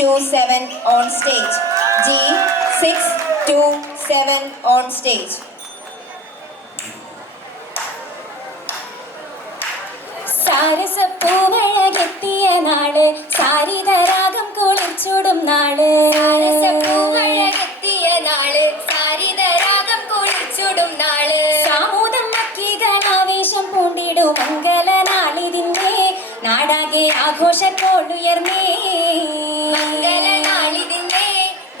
627 on stage. G627 on stage. സാരസപ്പൂവഴകെത്തിയ നാള്, സാരിതരാഗം കുളിച്ചൂടും നാള്. സാരസപ്പൂവഴകെത്തിയ നാള്, സാരിതരാഗം കുളിച്ചൂടും നാള്. സാമൂതം മക്കികളാവേശം പൂണ്ടിടും മംഗളനാളിതിന്റെ നാടാകെ ആഘോഷത്തോളുയർന്നേ. മംഗളനാളിതിന്റെ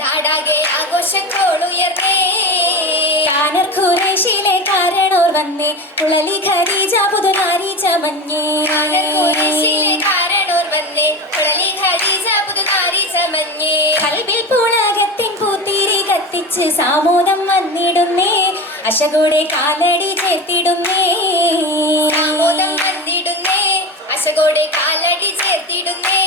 നാടാകെ ആഘോഷത്തോളുയർന്നേ. കാനർ ഖുറൈശിലെ കാരണോർ വന്നേ, കുളലി ഖദീജ പുതുനാരി ചമഞ്ഞേ. ഖുറൈശിലെ കാരണോർ വന്നേ, കുളലി ഖദീജ പുതുനാരി ചമഞ്ഞേ. കൽബിൽ പുളകത്തിൻ പൂത്തിരി കത്തിച്ച് സാമോദം വന്നിടുന്നേ, അശകോടെ കാലടി ചേർത്തിടുന്നേ. സാമോദം വന്നിടുന്നേ, അശകോടെ കാലടി ചേർത്തിടുന്നേ.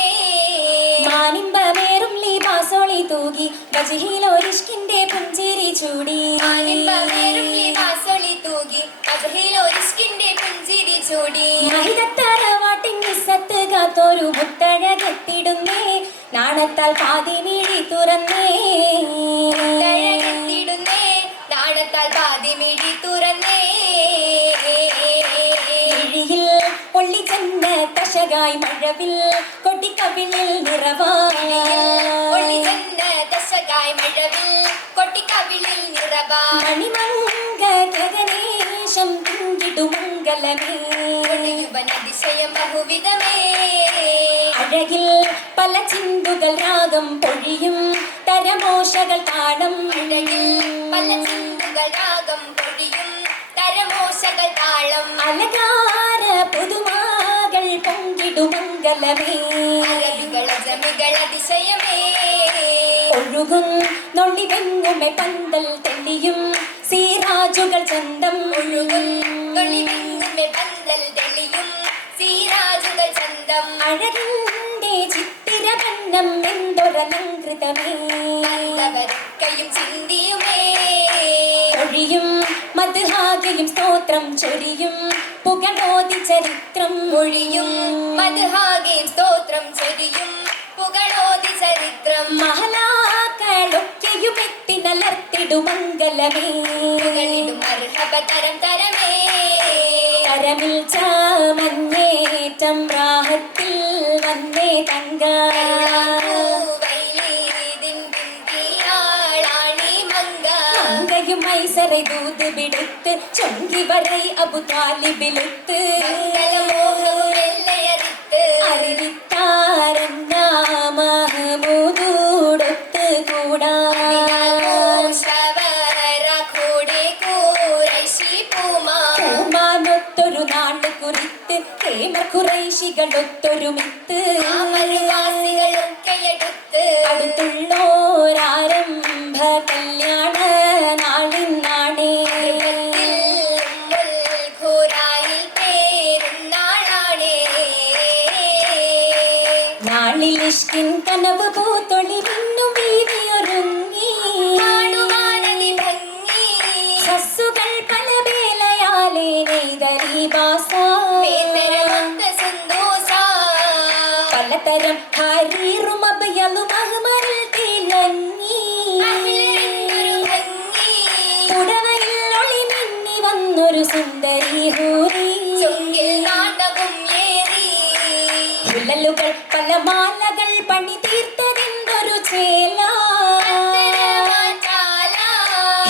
മാനിമ്പമേറും ലിബാസോളി തൂകി, വജ്ഹിലൊരിഷ്കിന്റെ പുഞ്ചിരി ചൂടി. മാനിമ്പമേറും ലിബാസൊളി തൂകി, വജ്ഹിലൊരിഷ്കിന്റെ പുഞ്ചിരി ചൂടി. മഹിതത്തറവാട്ടിൻ ഇസ്സത്ത് കാത്തോരു മുത്തഴകെത്തിടുന്നേ, നാണത്താൽ പാതി മിഴി തുറന്നേ. മുത്തഴകെത്തിടുന്നേ, നാണത്താൽ പാതി മിഴി തുറന്നേ. മിഴിയിൽ പൊള്ളിച്ചെന്ന തശകായി മഴവിൽ കൊട്ടിക്കവിളിൽ നിറവായി. ഒളിചെന്ന ദശകായ് മഴവിൽ കൊട്ടിക്കവിളിൽ നിറവായി. മണിമംഗളേശം തുങ്കിടുമംഗലമേ, യുവനതിശയം ബഹുവിധമേ. അഴകിൽ പല ചിന്തുകൾ രാഗം പൊഴിയും തരമോശകൾ താളം. അഴകിൽ പല ചിന്തുകൾ രാഗം പൊഴിയും തരമോശകൾ താളം. അലങ്കാര പുതുമാകൾ പൊങ്കിടുമംഗലമേ, അരബികൾ അജമികൾ അതിശയമേ. ഒഴുകും നൊള്ളിവെങ്ങുമെ പന്തൽ തെളിയും സീറാജുകൾ ചന്തം. ഒഴുകും തൊളിവിങ്ങുമെ പന്തൽ തെളിയും സീരാജുകൾ ചന്തം. അഴകിന്റെ ചിത്തിരകന്നം എന്തൊരലങ്കൃതമേ, കണ്ടവരൊക്കെയും ചിന്തിയുമേ. ഒഴിയും മദ്ഹാകയും സ്തോത്രം ചൊരിയും പുകഴോതി ചരിത്രം. മൊഴിയും മദ്ഹാകയും സ്തോത്രം ചൊരിയും പുകളോതി ചരിത്രം. മഹലാക്കളൊക്കെയും എത്തിനലർത്തിടുമംഗലമേ, പുകളിടും മർഹബ തരം തരമേ. കരമിൽ ചാമഞ്ഞേറ്റം റാഹത്തിൽ വന്നേ തങ്ക. വൈലീദിൻ ബിന്ദിയാളാണി മങ്ക. മങ്കയും മൈസറെ ദൂത് വിടുത്ത് ചൊങ്കി വരൈ അബു താലിബിലുത്ത്. മംഗളമോഹവും എല്ലയറിത്ത് അറിവിത്താരന്ന മഹമൂദൂടൊത്ത് കൂടാ. പൂമാനൊത്തൊരു നാള് കുറിത്ത് ഖുറൈശികളൊത്തൊരു മിത്ത്. അടുത്തുള്ളോരാരംഭ കല്യാണ നാളിന്നാണേ. നാളിലിഷ്കിൻ കനവ് പൂത്തൊളി മിന്നും വീതിയൊരുങ്ങി. സസ്സുകൾ പല വേലയാലേ നെയ്തരീബാസ. പലതരം ഹരീറും അഭയലും അഹ്മറിൽ തിളങ്ങി. പുടവയിൽ ഒളി മിന്നി വന്നൊരു സുന്ദരി ഹൂറി. വിള്ളലുകൾ പല മാലകൾ പണി തീർത്തതെന്തൊരു ചേല.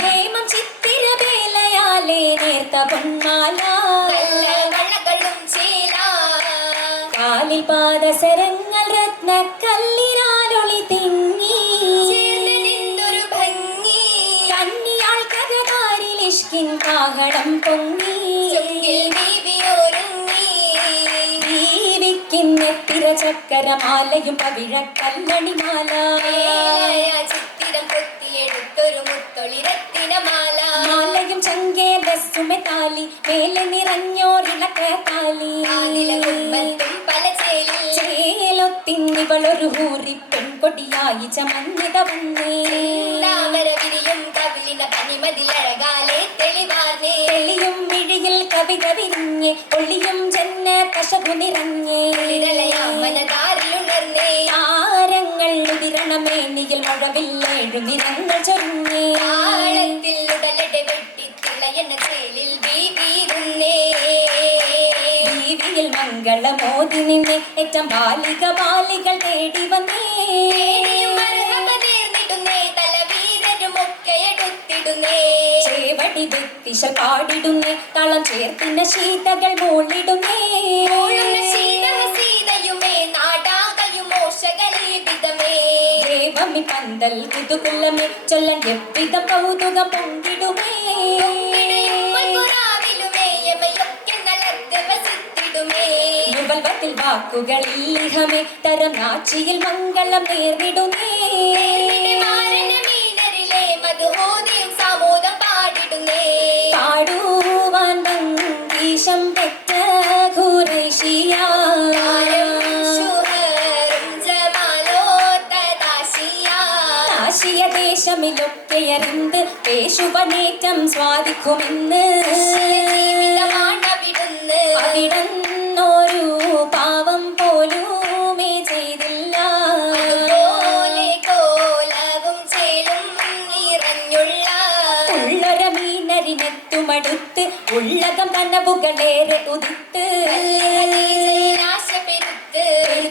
ഹേമം ചിത്തിര വേലയാലേ നേർത്ത പൊന്മാല. കാലിൽ പാദസരങ്ങൾ രത്നക്കല്ലിനാലൊളി തിങ്ങി. കന്നിയാൾ കഥകാരിലിഷ്കിൻ കാഹളം പൊങ്ങി. ിര ചക്കരമാലയും പവിഴക്കല്ലണിമാല. ചിത്തിരം കൊത്തിയെടുത്തൊരു മുത്തൊളിരത്തിനമാല. മാലയും ചങ്കേലസുമെ താലി മേലെ നിറഞ്ഞോരിളക്ക താലി. പല ചേലൊത്തിന്നിവളൊരു ഹൂറി പെൺകൊടിയായി ചമഞ്ഞിത വന്നേ. വിരിയും കവിളിന പനിമതിലഴകാലെ തെളിവാർന്നേ. തെളിയും മിഴിയിൽ കവിത വിരിഞ്ഞ് ഒളിയും ജന്ന കശകു നിറഞ്ഞേ. മനകാരിലുണർന്നേ. താരങ്ങൾ ഉതിര മഴവില്ലേഴു നിറങ്ങൾ ചൊരിഞ്ഞേ താളത്തിൽ ഉടലടെ വെട്ടിത്തിളയെന്ന ചേലിൽ വീവീരുന്നേ വീതിയിൽ മംഗളമോതി നിന്നെ ഏറ്റം ബാലികൾ തേടി വന്നേ ചേവടി വ്യക്തിശൽ പാടിടുന്നേ തളം ചേർത്തിന ശീതകൾ മൂളിടുന്നേ ദേവമി പന്തൽ കുതുകുലമേ ചൊല്ലൻ എவ்விதം കൗതുകം പൊങ്കിടുമേ മുവൽവത്തിൽ വാക്കുകളില്ലിഹമേ തരം നാച്ചിയിൽ മംഗളം നേർന്നിടുമേ പാടുവാൻ വങ്കീശം പെറ്റ ഖുറൈശിയാ കാശിയ ദേശമിലൊക്കെയറിந்து പേശുവനേറ്റം സ്വാധിക്കുമെന്ന് അവിടന്നൊരു പാവം പോലുമേ ചെയ്തില്ല ഉള്ളൊര മീനരിനെത്തുമടുത്ത് ഉള്ളകം കനവുകളേറെ ഉദിത്ത്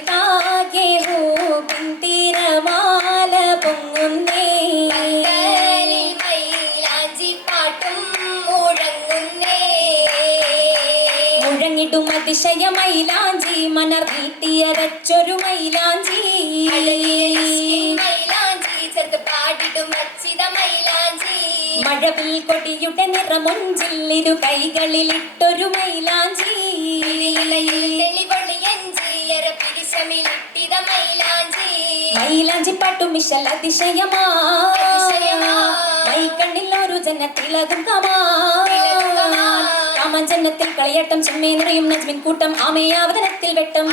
താകെ ഹൂപിൻ തിരമാല പൊങ്ങുന്നേ മുഴങ്ങിടും അതിശയ മൈലാഞ്ചി മണർ നീട്ടിയരച്ചൊരു മൈലാഞ്ചി മഴവിൽ കൊടിയുടെ നിറമൊഞ്ചിൽ ഇരു കൈകളിലിട്ടൊരു മൈലാഞ്ചി മൈലാഞ്ചി പാട്ടുമിശൽ അതിശയമാ മൈക്കണ്ണിൽ ഒരു ജനത്തിലകും കാമജനത്തിൽ കളിയട്ടം ചെമ്മേ നിറയും നജ്മിൻ കൂട്ടം ആമയാവതനത്തിൽ വെട്ടം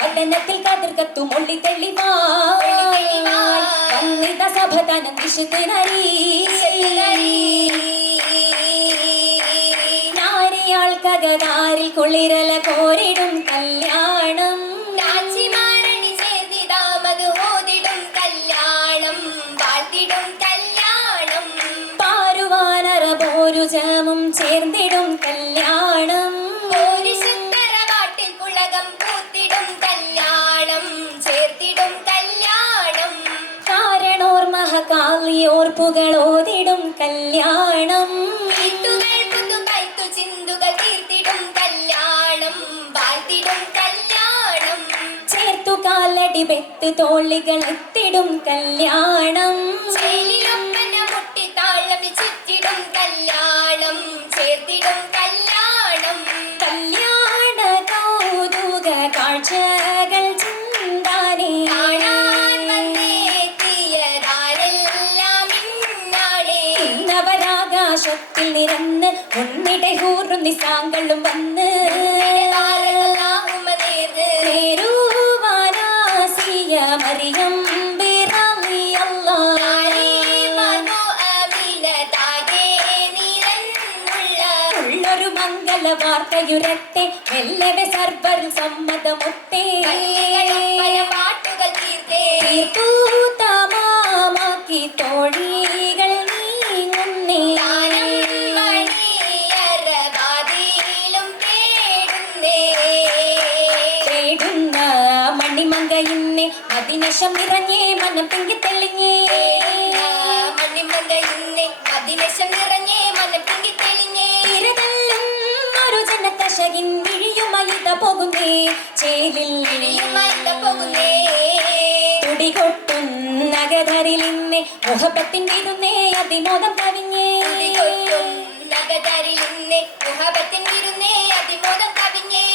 വദനത്തിൽ കതിർകത്തും ഒള്ളി തെളിവാ വന്നിത സഭതാനം ദിശത്തിനരീ നാരിയാൾക്കകതാരിൽ കുളിരല കോരിടും കല്യാണം പാരുവാനറബോരുജമും ചേർന്നിടും കല്യാണം കാരണോർ മഹകാളിയോർപ്പുകളോതിടും കല്യാണം ചേർത്തു കാലടി ബെത്ത് തോളികൾ എത്തിടും കല്യാണം കല്യാണ കൗതുക കാഴ്ചകൾ ചിന്താനേ ഇന്നവരാകാശത്തിൽ നിരന്ന് മുന്നിടെ ഹൂറും നിസാങ്കളും വന്ന് നേരുവാനാസിയ മറിയം ഉള്ളൊരു മംഗള വാർത്തയുരട്ടെ മെല്ലവെ സർവർ സമ്മതമൊത്തേ തമാമാക്കി തോഴികൾ നീങ്ങുന്നേ തേടുന്ന മണിമങ്ക ഇന്നെ അതിനശം നിറഞ്ഞേ മനം പിങ്കി തെളിഞ്ഞേ ഇരകല്ലും ഒരു ജനത്തശകിൻ വിഴിയുമയിത പോകുന്നേ ചേലിൽ തുടികൊട്ടും നഗധരിലിന്നെ മുഹബത്തിൻ വിരുന്നേ അതിമോദം കവിഞ്ഞേ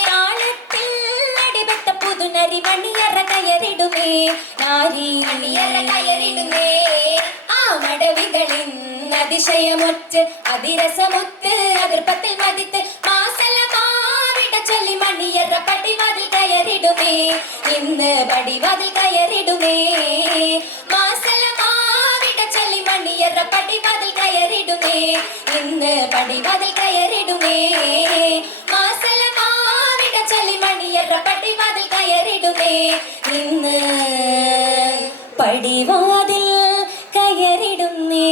താളത്തിൽ അടിപെട്ട പുതുനരി മണിയറ കയറിടുമേ നാരി ആ മടവികളിൻ അതിശയമൊറ്റ് അതിരസമൊത്ത് അതിർപ്പത്തിൽ മതിത്ത് മാസല മാവിട ചൊല്ലി മണിയറ പടിവാതിൽ കയറിടുമേ ഇന്ന് പടിവാതിൽ കയറിടുമേ മാസല മാവിട ചൊല്ലി മണിയറ പടിവാതിൽ കയറിടുമേ ഇന്ന് പടിവാതിൽ കയറിടുമേ മാസല മാവിട ചൊല്ലി മണിയറ പടിവാതിൽ കയറിടുമേ ഇന്ന് പടിവാതിൽ കയറിടുന്നേ